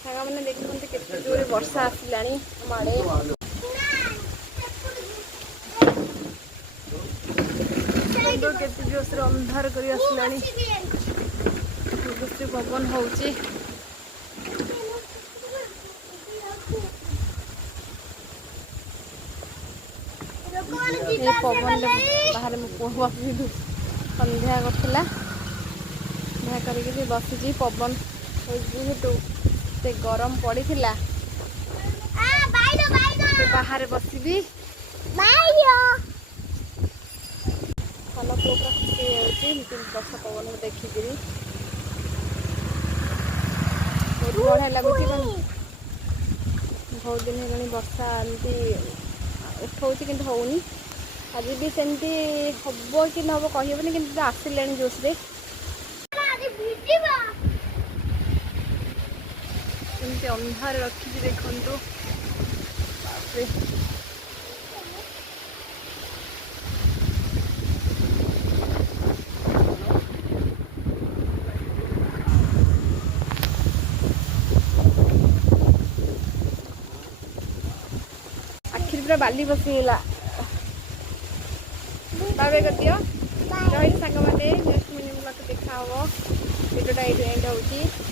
ସାଙ୍ଗମାନେ ଦେଖୁଛନ୍ତି କେତେ ଜୋରେ ବର୍ଷା ଆସିଲାଣି ଆମ ଆଡ଼େ। କେତେ ଜୋରରେ ଅନ୍ଧାର କରି ଆସିଲାଣି। ଜୋରସେ ପବନ ହଉଛି। ଏ ପବନରେ ବାହାରେ ମୋ ପୁଅ ବସିକି ସନ୍ଧ୍ୟା କରିଥିଲା। ସନ୍ଧ୍ୟା କରିକି ବସିଛି। ପବନ ଯେହେତୁ ସେ ଗରମ ପଡ଼ିଥିଲା ବାହାରେ ବସିବି। ସାନ ପୁଅ ପୁରା ଖୁସି ହେଇଯାଉଛି ବର୍ଷା ପବନକୁ ଦେଖିକିରି। ବହୁତ ବଢ଼ିଆ ଲାଗୁଛି। ବହୁତ ଦିନ ହେଲାଣି ବର୍ଷା ଏମିତି ଉଠଉଛି କିନ୍ତୁ ହଉନି। ଆଜି ବି ସେମିତି ହବ କି ନ ହବ କହିହେବନି, କିନ୍ତୁ ଆସିଲାଣି ଜୋସ୍ରେ। ଏମିତି ଅନ୍ଧାର ରଖିଛି ଦେଖନ୍ତୁ। ବାପରେ ଆଖିରେ ପୁରା ବାଲି ବସିଗଲା। ବାଏ କରିଦିଅ। ରହିଲି ସାଙ୍ଗମାନେ, ନେକ୍ସଟ ମିନିଟ୍ ଦେଖା ହବ। ଭିଡ଼ିଓଟା ଏଇଠି ଏଣ୍ଡ ହେଉଛି।